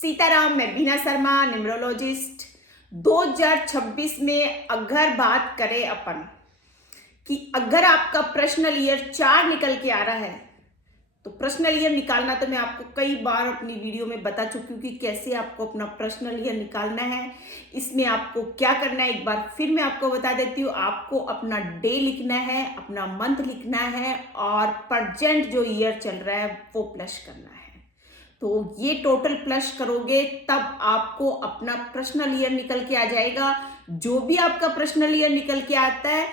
सीताराम, मैं बीना शर्मा, न्यूमरोलॉजिस्ट। 2026 में अगर बात करें अपन कि अगर आपका पर्सनल ईयर 4 निकल के आ रहा है तो पर्सनल ईयर निकालना तो मैं आपको कई बार अपनी वीडियो में बता चुकी हूँ कि कैसे आपको अपना पर्सनल ईयर निकालना है। इसमें आपको क्या करना है एक बार फिर मैं आपको बता देती हूँ। आपको अपना डे लिखना है, अपना मंथ लिखना है और प्रेजेंट जो ईयर चल रहा है वो प्लस करना है। तो ये टोटल प्लस करोगे तब आपको अपना पर्सनल ईयर निकल के आ जाएगा। जो भी आपका पर्सनल ईयर निकल के आता है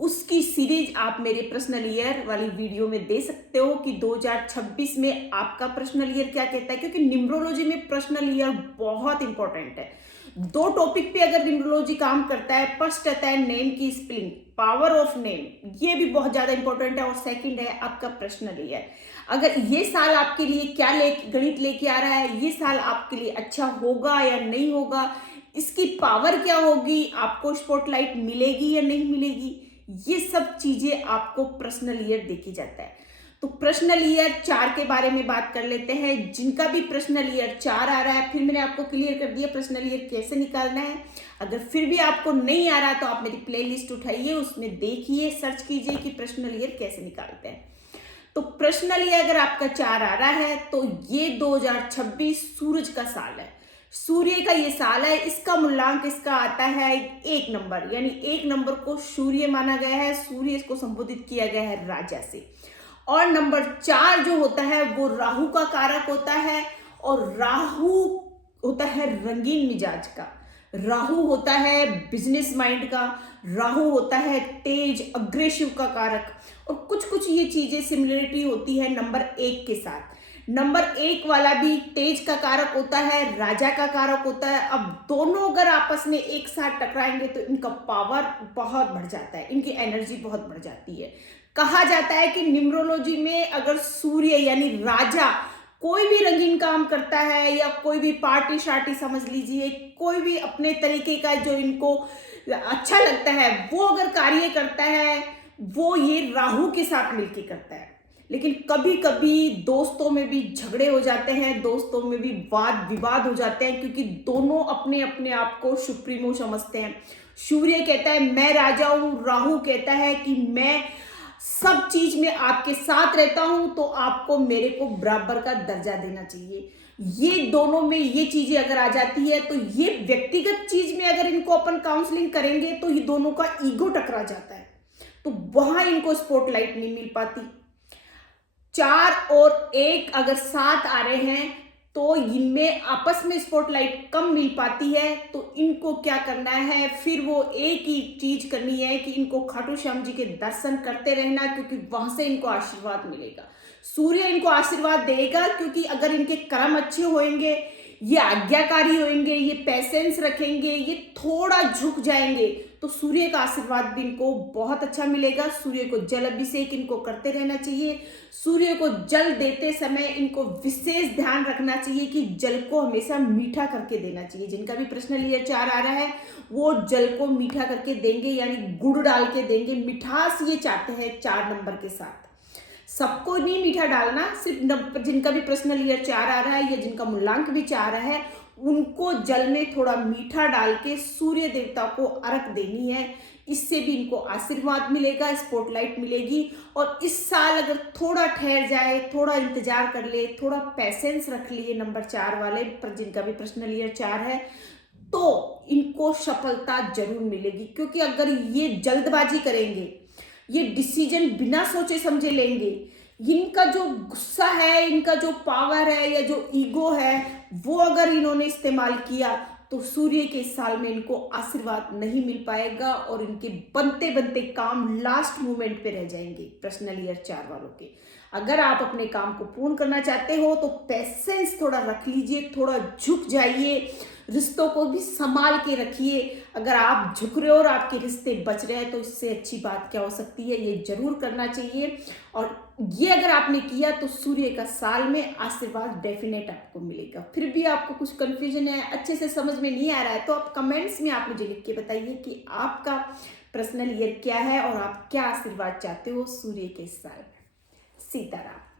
उसकी सीरीज आप मेरे पर्सनल ईयर वाली वीडियो में दे सकते हो कि 2026 में आपका पर्सनल ईयर क्या कहता है, क्योंकि न्यूमरोलॉजी में पर्सनल ईयर बहुत इंपॉर्टेंट है। दो टॉपिक पे अगर न्यूमरोलॉजी काम करता है, फर्स्ट आता है नेम की स्पेलिंग, पावर ऑफ नेम, ये भी बहुत ज्यादा इंपॉर्टेंट है, और सेकंड है आपका पर्सनल ईयर। अगर ये साल आपके लिए क्या गणित लेके आ रहा है, ये साल आपके लिए अच्छा होगा या नहीं होगा, इसकी पावर क्या होगी, आपको स्पॉटलाइट मिलेगी या नहीं मिलेगी, ये सब चीजें आपको पर्सनल ईयर देखी जाता है। तो पर्सनल ईयर 4 के बारे में बात कर लेते हैं। जिनका भी पर्सनल ईयर 4 आ रहा है, फिर मैंने आपको क्लियर कर दिया पर्सनल ईयर कैसे निकालना है। अगर फिर भी आपको नहीं आ रहा तो आप मेरी प्लेलिस्ट उठाइए, उसमें देखिए, सर्च कीजिए कि पर्सनल ईयर कैसे निकालते हैं। तो पर्सनल ईयर अगर आपका 4 आ रहा है तो ये 2026 सूरज का साल है, सूर्य का ये साल है। इसका मूल्यांक इसका आता है 1 नंबर, यानी 1 नंबर को सूर्य माना गया है। सूर्य इसको संबोधित किया गया है राजा से। और नंबर 4 जो होता है वो राहु का कारक होता है, और राहु होता है रंगीन मिजाज का, राहु होता है बिजनेस माइंड का, राहु होता है तेज अग्रेसिव का कारक। और कुछ कुछ ये चीजें सिमिलरिटी होती है नंबर 1 के साथ। नंबर 1 वाला भी तेज का कारक होता है, राजा का कारक होता है। अब दोनों अगर आपस में एक साथ टकराएंगे तो इनका पावर बहुत बढ़ जाता है, इनकी एनर्जी बहुत बढ़ जाती है। कहा जाता है कि न्यूमरोलॉजी में अगर सूर्य यानी राजा कोई भी रंगीन काम करता है, या कोई भी पार्टी शार्टी समझ लीजिए, कोई भी अपने तरीके का जो इनको अच्छा लगता है वो अगर कार्य करता है, वो ये राहु के साथ मिलके करता है। लेकिन कभी कभी दोस्तों में भी झगड़े हो जाते हैं, दोस्तों में भी वाद विवाद हो जाते हैं, क्योंकि दोनों अपने अपने आप को सुप्रीमो समझते हैं। सूर्य कहता है मैं राजा हूं, राहु कहता है कि मैं सब चीज में आपके साथ रहता हूं, तो आपको मेरे को बराबर का दर्जा देना चाहिए। ये दोनों में ये चीजें अगर आ जाती है तो ये व्यक्तिगत चीज में अगर इनको अपन काउंसलिंग करेंगे तो ये दोनों का ईगो टकरा जाता है, तो वहां इनको स्पॉटलाइट नहीं मिल पाती। 4 और 1 अगर साथ आ रहे हैं तो इनमें आपस में स्पॉटलाइट कम मिल पाती है। तो इनको क्या करना है, फिर वो एक ही चीज करनी है कि इनको खाटू श्याम जी के दर्शन करते रहना, क्योंकि वहां से इनको आशीर्वाद मिलेगा। सूर्य इनको आशीर्वाद देगा, क्योंकि अगर इनके कर्म अच्छे होंगे, ये आज्ञाकारी होंगे, ये पेशेंस रखेंगे, ये थोड़ा झुक जाएंगे, तो सूर्य का आशीर्वाद भी इनको बहुत अच्छा मिलेगा। सूर्य को जल अभिषेक इनको करते रहना चाहिए। सूर्य को जल देते समय इनको विशेष ध्यान रखना चाहिए कि जल को हमेशा मीठा करके देना चाहिए। जिनका भी पर्सनल ईयर 4 आ रहा है वो जल को मीठा करके देंगे, यानी गुड़ डाल के देंगे। मिठास ये चाहते हैं 4 नंबर के साथ। सबको नहीं मीठा डालना, सिर्फ जिनका भी पर्सनल ईयर 4 आ रहा है या जिनका मूल्यांक भी 4 है उनको जल में थोड़ा मीठा डाल के सूर्य देवता को अर्घ देनी है। इससे भी इनको आशीर्वाद मिलेगा, स्पॉटलाइट मिलेगी। और इस साल अगर थोड़ा ठहर जाए, थोड़ा इंतजार कर ले, थोड़ा पेशेंस रख लिए नंबर 4 वाले, पर जिनका भी पर्सनल ईयर 4 है, तो इनको सफलता जरूर मिलेगी। क्योंकि अगर ये जल्दबाजी करेंगे, ये डिसीजन बिना सोचे समझे लेंगे, इनका जो गुस्सा है, इनका जो पावर है या जो ईगो है, वो अगर इन्होंने इस्तेमाल किया तो सूर्य के इस साल में इनको आशीर्वाद नहीं मिल पाएगा, और इनके बनते बनते काम लास्ट मोमेंट पे रह जाएंगे पर्सनल ईयर 4 वालों के। अगर आप अपने काम को पूर्ण करना चाहते हो तो पेशेंस थोड़ा रख लीजिए, थोड़ा झुक जाइए, रिश्तों को भी संभाल के रखिए। अगर आप झुक रहे हो और आपके रिश्ते बच रहे हैं तो इससे अच्छी बात क्या हो सकती है, ये जरूर करना चाहिए। और ये अगर आपने किया तो सूर्य का साल में आशीर्वाद डेफिनेट आपको मिलेगा। फिर भी आपको कुछ कंफ्यूजन है, अच्छे से समझ में नहीं आ रहा है, तो आप कमेंट्स में आप मुझे लिख के बताइए कि आपका पर्सनल ईयर क्या है और आप क्या आशीर्वाद चाहते हो सूर्य के साल में। सीताराम।